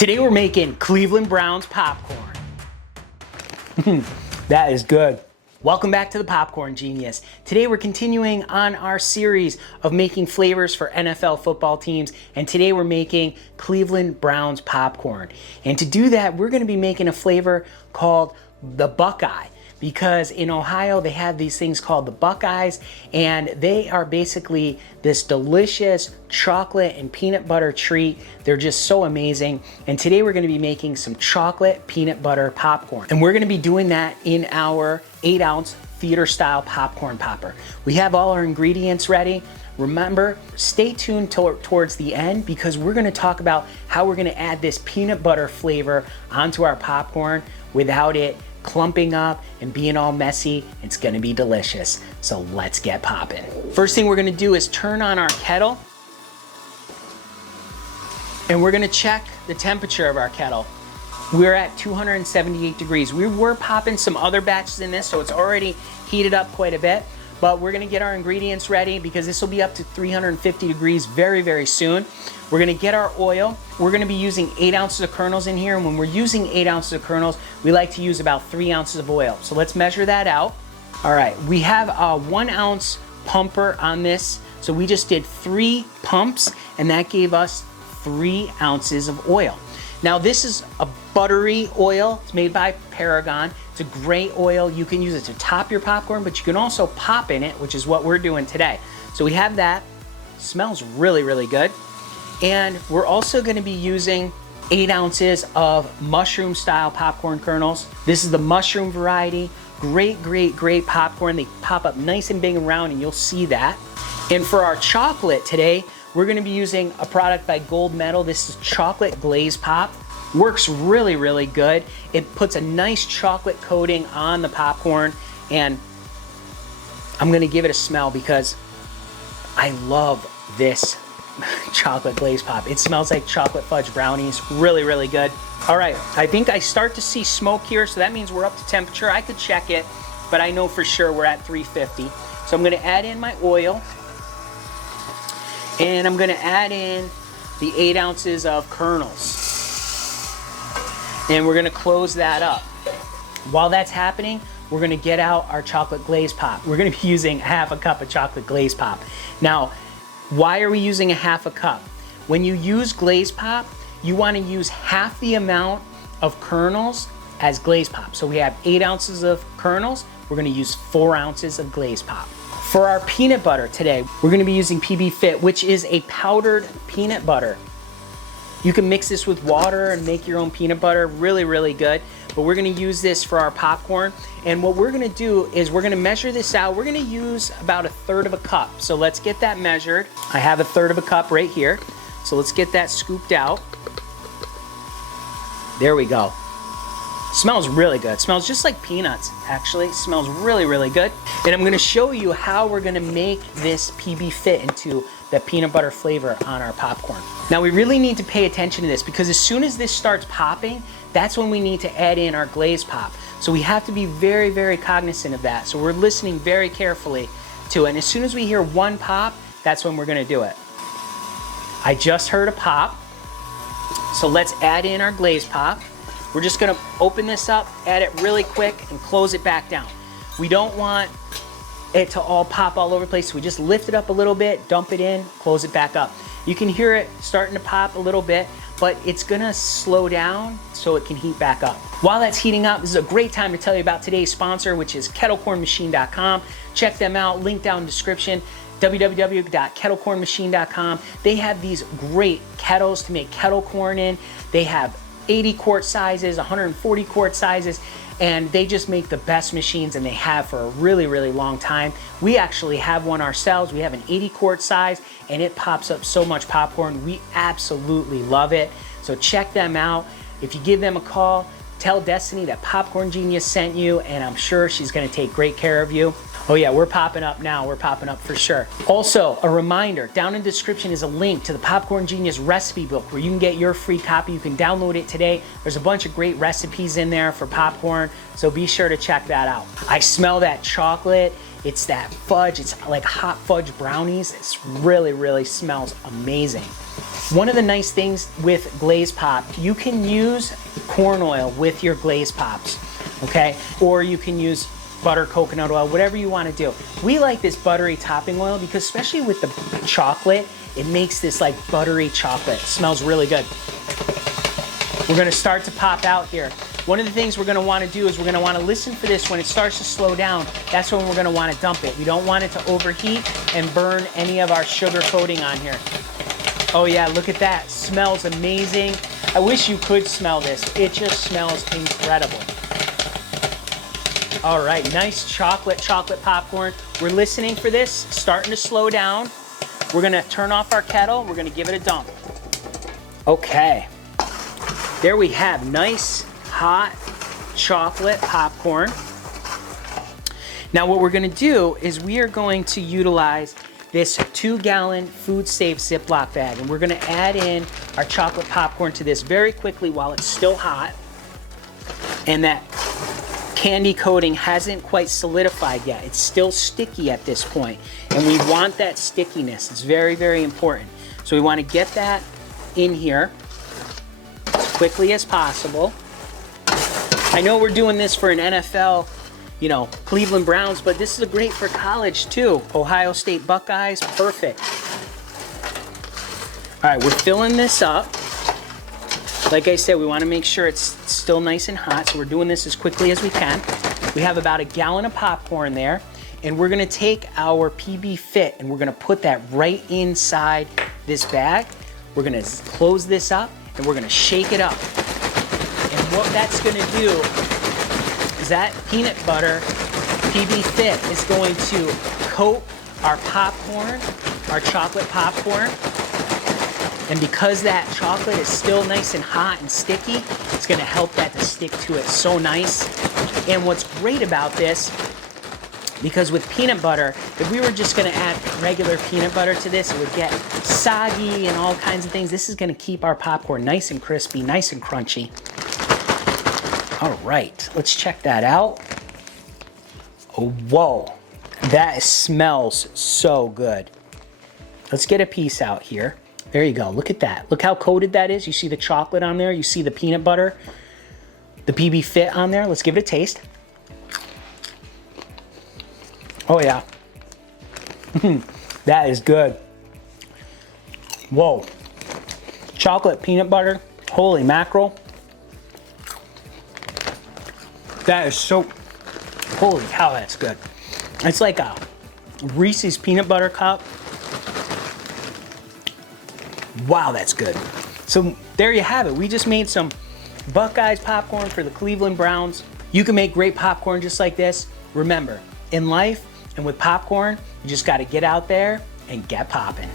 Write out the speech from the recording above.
Today we're making Cleveland Browns popcorn. That is good. Welcome back to the Popcorn Genius. Today we're continuing on our series of making flavors for NFL football teams, and today we're making Cleveland Browns popcorn. And to do that, we're going to be making a flavor called the Buckeye, because in Ohio they have these things called the Buckeyes, and they are basically this delicious chocolate and peanut butter treat. They're just so amazing. And today we're going to be making some chocolate peanut butter popcorn, and we're going to be doing that in our 8-ounce theater style popcorn popper. We have all our ingredients ready. Remember, stay tuned towards the end, because we're going to talk about how we're going to add this peanut butter flavor onto our popcorn without it clumping up and being all messy. It's gonna be delicious. So let's get popping. First thing we're gonna do is turn on our kettle, and we're gonna check the temperature of our kettle. We're at 278 degrees. We were popping some other batches in this, so it's already heated up quite a bit, but we're gonna get our ingredients ready because this will be up to 350 degrees very, very soon. We're gonna get our oil. We're gonna be using 8 ounces of kernels in here, and when we're using 8 ounces of kernels, we like to use about 3 ounces of oil. So let's measure that out. All right, we have a 1 ounce pumper on this, so we just did 3 pumps, and that gave us 3 ounces of oil. Now this is a buttery oil. It's made by Paragon. It's a great oil. You can use it to top your popcorn, but you can also pop in it, which is what we're doing today. So we have that. Smells really, really good. And we're also gonna be using 8 ounces of mushroom style popcorn kernels. This is the mushroom variety. Great, great, great popcorn. They pop up nice and big and round, and you'll see that. And for our chocolate today, we're gonna be using a product by Gold Medal. This is chocolate glaze pop. Works really, really good. It puts a nice chocolate coating on the popcorn, and I'm gonna give it a smell because I love this chocolate glaze pop. It smells like chocolate fudge brownies. Really, really good. All right, I think I start to see smoke here, so that means we're up to temperature. I could check it, but I know for sure we're at 350. So I'm gonna add in my oil, and I'm gonna add in the 8 ounces of kernels. And we're gonna close that up. While that's happening, we're gonna get out our chocolate glaze pop. We're gonna be using half a cup of chocolate glaze pop. Now, why are we using a half a cup? When you use glaze pop, you wanna use half the amount of kernels as glaze pop. So we have 8 ounces of kernels, we're gonna use 4 ounces of glaze pop. For our peanut butter today, we're gonna be using PB Fit, which is a powdered peanut butter. You can mix this with water and make your own peanut butter. Really, really good. But we're gonna use this for our popcorn. And what we're gonna do is we're gonna measure this out. We're gonna use about 1/3 of a cup. So let's get that measured. I have 1/3 of a cup right here. So let's get that scooped out. There we go. Smells really good. Smells just like peanuts, actually. Smells really, really good. And I'm gonna show you how we're gonna make this PB Fit into the peanut butter flavor on our popcorn. Now we really need to pay attention to this, because as soon as this starts popping, that's when we need to add in our glaze pop. So we have to be very, very cognizant of that. So we're listening very carefully to it. And as soon as we hear 1 pop, that's when we're gonna do it. I just heard a pop. So let's add in our glaze pop. We're just gonna open this up, add it really quick, and close it back down. We don't want it to all pop all over the place, so we just lift it up a little bit, dump it in, close it back up. You can hear it starting to pop a little bit, but it's gonna slow down so it can heat back up. While that's heating up, this is a great time to tell you about today's sponsor, which is kettlecornmachine.com. Check them out, link down in the description, www.kettlecornmachine.com. They have these great kettles to make kettle corn in. They have 80 quart sizes, 140 quart sizes, and they just make the best machines, and they have for a really, really long time. We actually have one ourselves. We have an 80 quart size, and it pops up so much popcorn. We absolutely love it. So check them out. If you give them a call, tell Destiny that Popcorn Genius sent you, and I'm sure she's gonna take great care of you. Oh yeah, we're popping up now. We're popping up for sure. Also, a reminder, down in the description is a link to the Popcorn Genius recipe book where you can get your free copy. You can download it today. There's a bunch of great recipes in there for popcorn, so be sure to check that out. I smell that chocolate. It's that fudge. It's like hot fudge brownies. It's really, really smells amazing. One of the nice things with glaze pop, you can use corn oil with your glaze pops, okay? Or you can use butter, coconut oil, whatever you want to do. We like this buttery topping oil because especially with the chocolate, it makes this like buttery chocolate. It smells really good. We're gonna start to pop out here. One of the things we're gonna wanna do is we're gonna wanna listen for this. When it starts to slow down, that's when we're gonna wanna dump it. We don't want it to overheat and burn any of our sugar coating on here. Oh yeah, look at that. Smells amazing. I wish you could smell this. It just smells incredible. All right, nice chocolate popcorn. We're listening for this, starting to slow down. We're gonna turn off our kettle. We're gonna give it a dump. Okay, there we have nice, hot chocolate popcorn. Now what we're gonna do is we are going to utilize this 2-gallon food safe Ziploc bag, and we're gonna add in our chocolate popcorn to this very quickly while it's still hot. And that candy coating hasn't quite solidified yet. It's still sticky at this point, and we want that stickiness. It's very, very important. So we want to get that in here as quickly as possible. I know we're doing this for an NFL, you know, Cleveland Browns, but this is great for college too. Ohio State Buckeyes, perfect. All right, we're filling this up. Like I said, we want to make sure it's still nice and hot, so we're doing this as quickly as we can. We have about 1 gallon of popcorn there, and we're gonna take our PB Fit and we're gonna put that right inside this bag. We're gonna close this up and we're gonna shake it up. And what that's gonna do is that peanut butter PB Fit is going to coat our popcorn, our chocolate popcorn. And because that chocolate is still nice and hot and sticky, it's gonna help that to stick to it so nice. And what's great about this, because with peanut butter, if we were just gonna add regular peanut butter to this, it would get soggy and all kinds of things. This is gonna keep our popcorn nice and crispy, nice and crunchy. All right, let's check that out. Oh, whoa, that smells so good. Let's get a piece out here. There you go, look at that. Look how coated that is. You see the chocolate on there, you see the peanut butter, the PB Fit on there. Let's give it a taste. Oh yeah. That is good. Whoa. Chocolate peanut butter, holy mackerel. That is so, holy cow, that's good. It's like a Reese's peanut butter cup. Wow, that's good. So there you have it. We just made some Buckeyes popcorn for the Cleveland Browns. You can make great popcorn just like this. Remember, in life and with popcorn, you just gotta get out there and get popping.